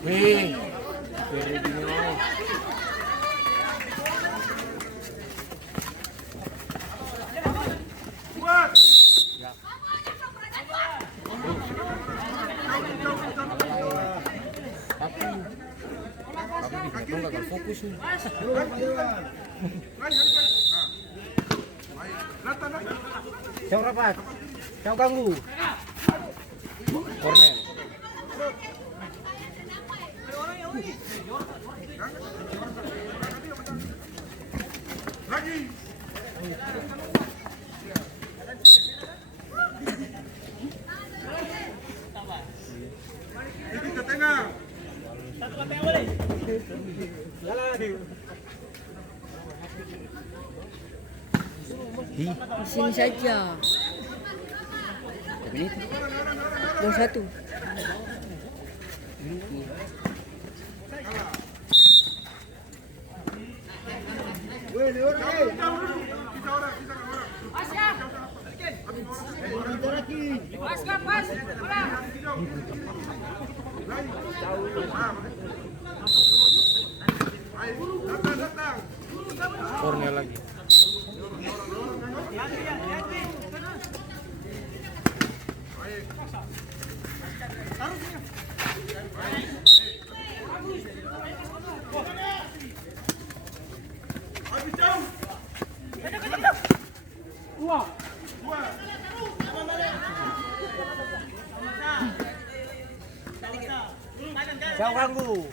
Wih, tapi nggak fokus nih. Jauh rapat, jauh ganggu. Corner. Lagi. Ini ke tengah. Di sini saja. 21. Corner lagi. Jauh ganggu.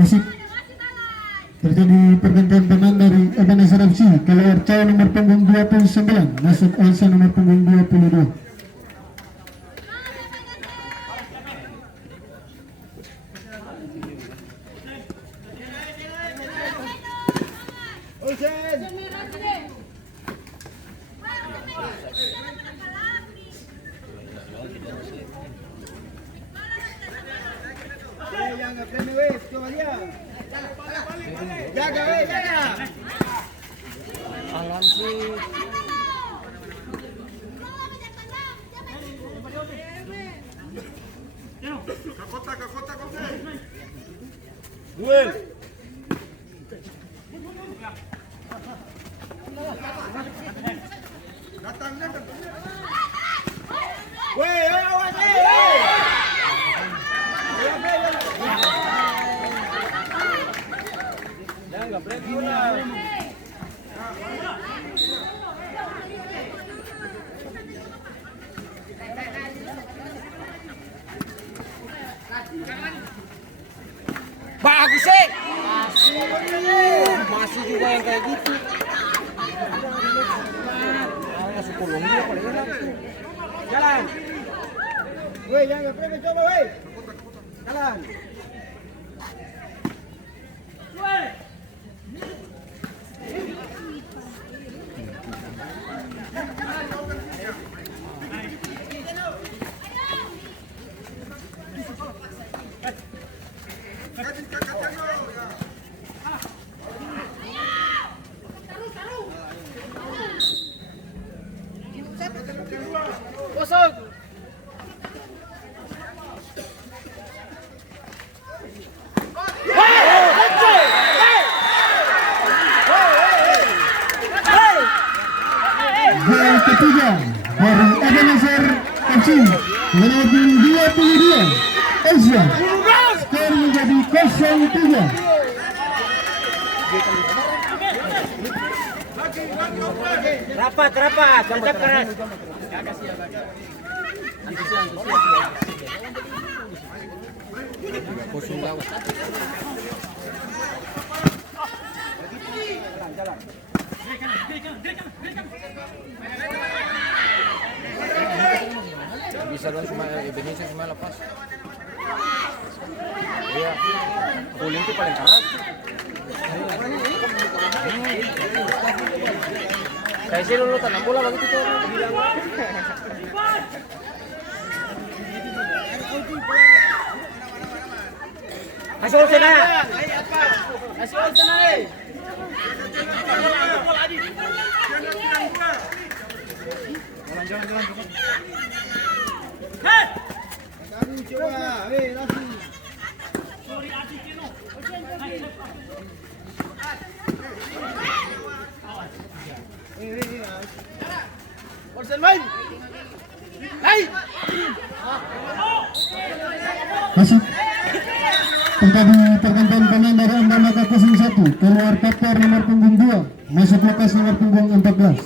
Masih terjadi pergantian pemain dari Ebenezer FC. Keluar cowok nomor punggung 29, masuk Onsa nomor punggung 22. Alam sih. Ke kota. Duel. Datangnya. Nggak boleh pulang. Bagus sih. Masih juga yang kayak gitu. Kulung dia paling enak. Jalan. Woi, jangan berapa coba woi. Jalan. Kosong. Gol ketiga dari Ebenezer FC nomor 22 Asia. Skor menjadi 0-3. Rapat, tancap keras. Kosong lawan. Bisa dong cuma Indonesia cuma lepas. Iya, Kuling itu paling keras. Saya sih dulu tanam bola begitu tuh. Masuk sana. Masuk sana. Jalan. Hei! Kamu coba, langsung. Masih terjadi pergantian pemain dari Ambamaka 01, keluar kapten nomor punggung 2, masuk Lukas nomor punggung 14.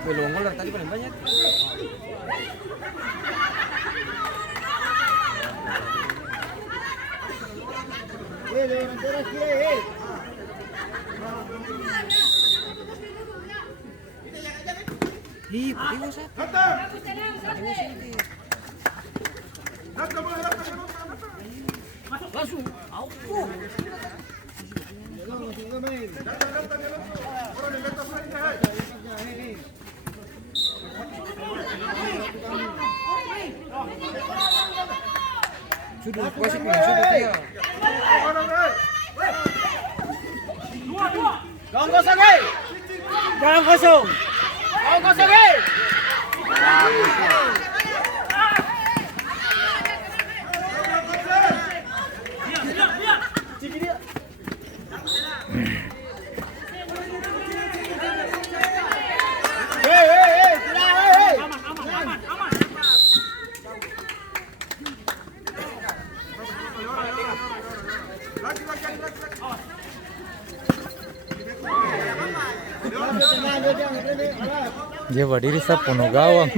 Peluang gol tadi paling banyak. Ih, patiwas ah. Langsung. Sudut, kuasi punya sudut dia. Gawang kosong, hei! Gawang kosong! Gawang kosong, hei! Dia berdiri sa puno gawang.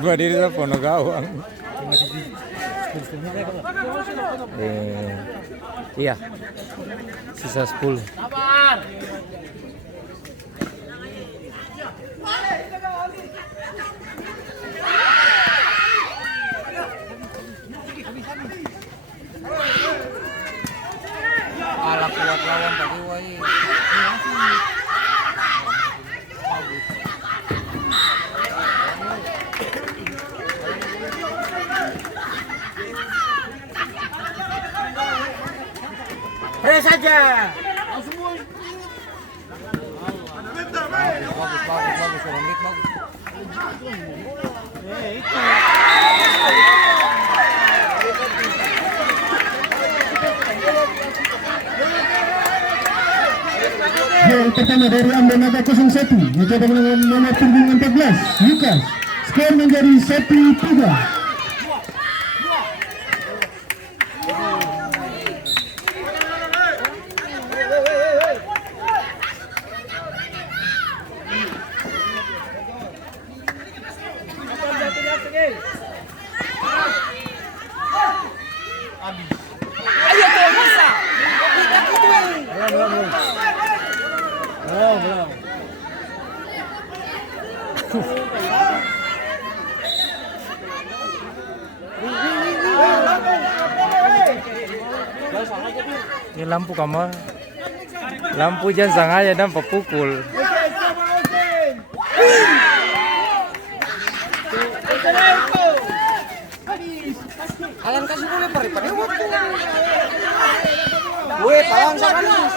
Berdiri sa puno gawang. Iya. Sisa 10. Alah kuat lawan tadi woi. Press saja. Bagus, Rondik bagus. Gol pertama dari Ambonata 01, mencetak dengan nomor punggung 14, Lukas. Skor menjadi 1-3. Ayo tuh bisa. Kita kutuin. Belum. Ini lampu kamar. Lampu jangan sengaja dan pukul. Alan kasih boleh pari waktu. Gue palang sama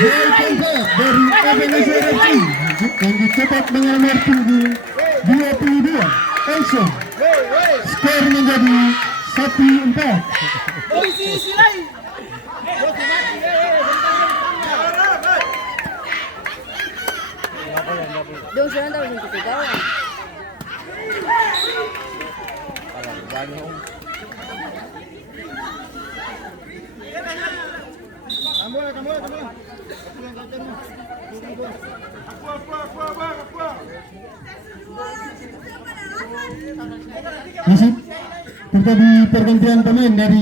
Gol keempat dari Ebenezer FC yang dicetak dengan nomor punggung 22, Elson. Skor menjadi 1-4. Isi lain. Dong sana tahu untuk gawang. banyak. Masih terjadi pergantian pemain dari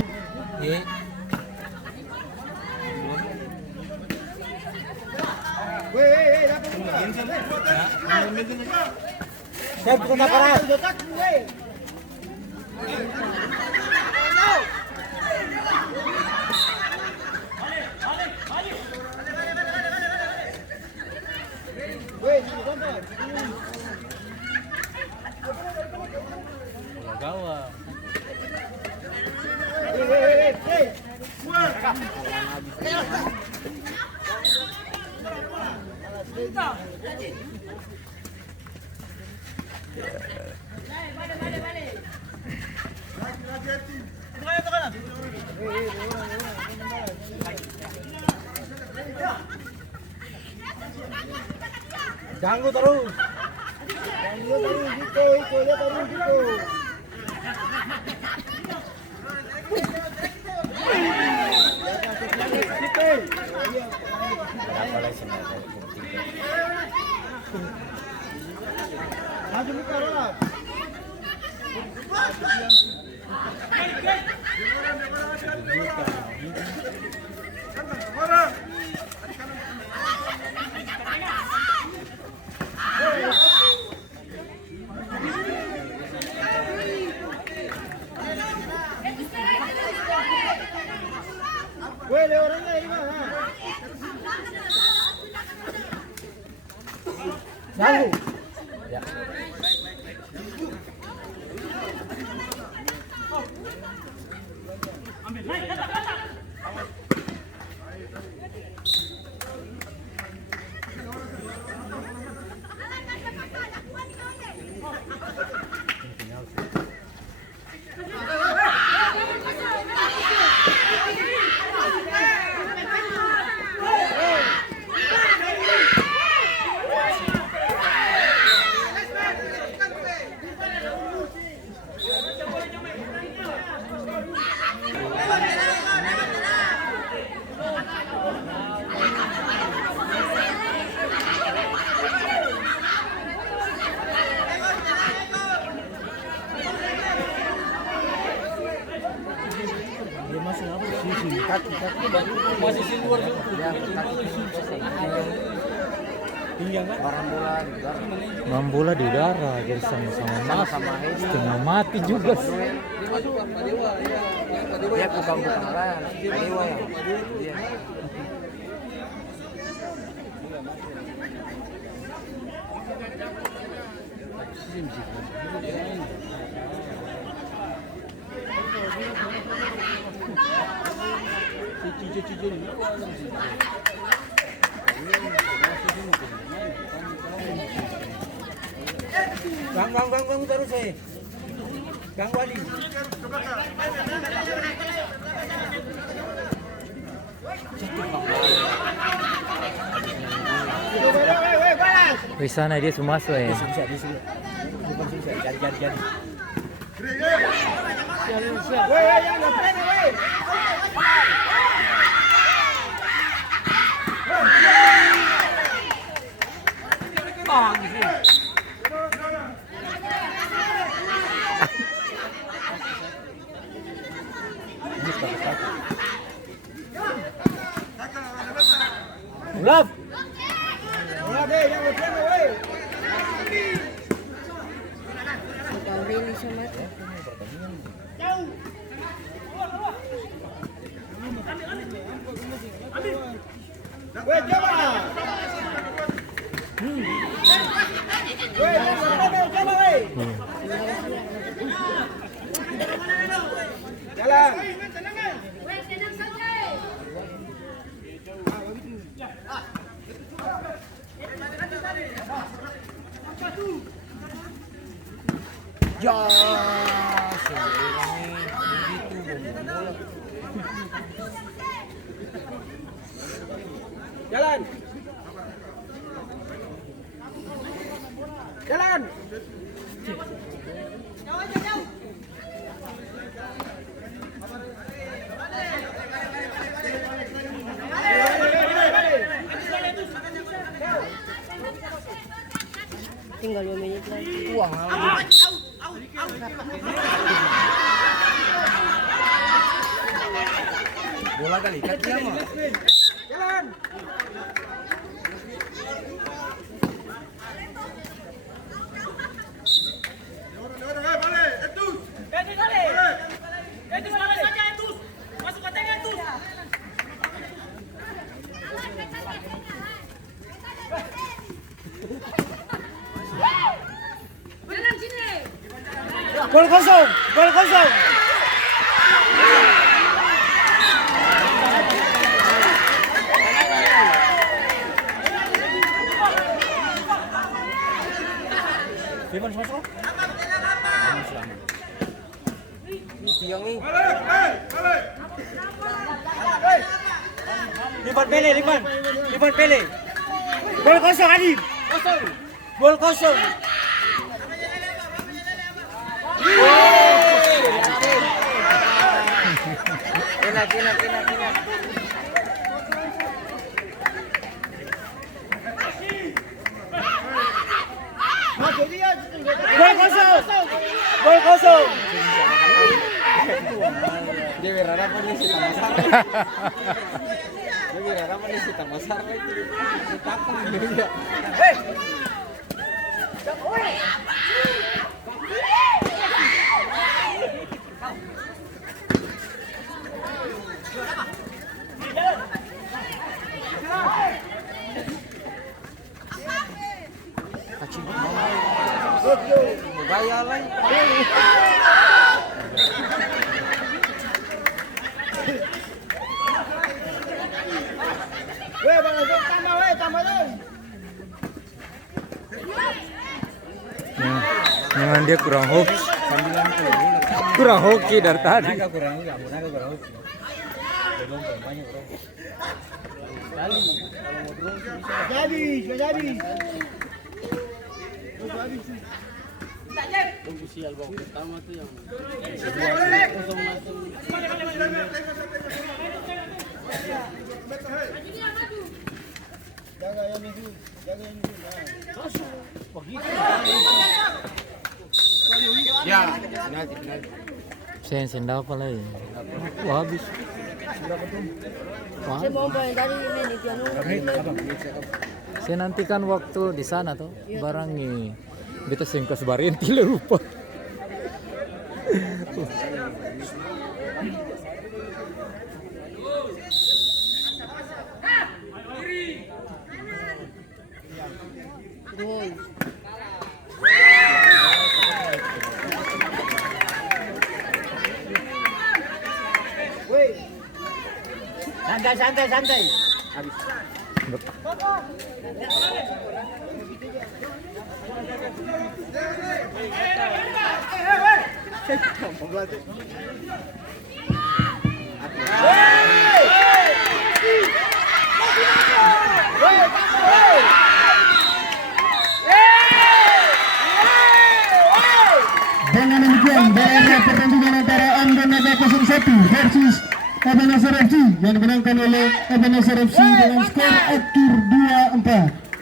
Saya bukan aparat. Ganggu terus. Ganggu. Masih di luar situ. Tinggal kan? Main bola di udara jadi sama-sama setengah mati juga. Dia bukan lah. Dewa ya. Gang terus eh. Gang Wali. Wih sana dia semua masuk ya. Jadi. Ulap. Ikaw really siya mat. Ya, Jalan. Jalan. Tinggal 2 menit lagi. Wah, bola kali ikat dia mah. Jalan. Gol kosong. Firman masuk. Tiang ni. Lipat Pele. Gol kosong Adi. Gol kosong. Kena. Gol kosong. Dia berharapan ni si Tamasar. Dia berharapan ni si Tamasar lagi. Takut dia. Gaya lah. Tambah tu. Memang dia kurang hoki dari tadi. Naga kurang hoki. Belum banyak bro. Kali kalau mau drone bisa. Jadi. Official bang pertama tu yang kosong masuk. Jaga yang itu. Ya, penalti. Sen dapat lagi. Wah habis. Kasi mo ba dari minute yan? Saya nantikan waktu di sana tuh barang beta singkas barin tila rupa. Gol. Santai, santai, santai. Dengan demikian, berakhir pertandingan antara Ambon 01 versus Ebenezer FC yang dimenangkan oleh Ebenezer FC dengan skor akhir 2-4.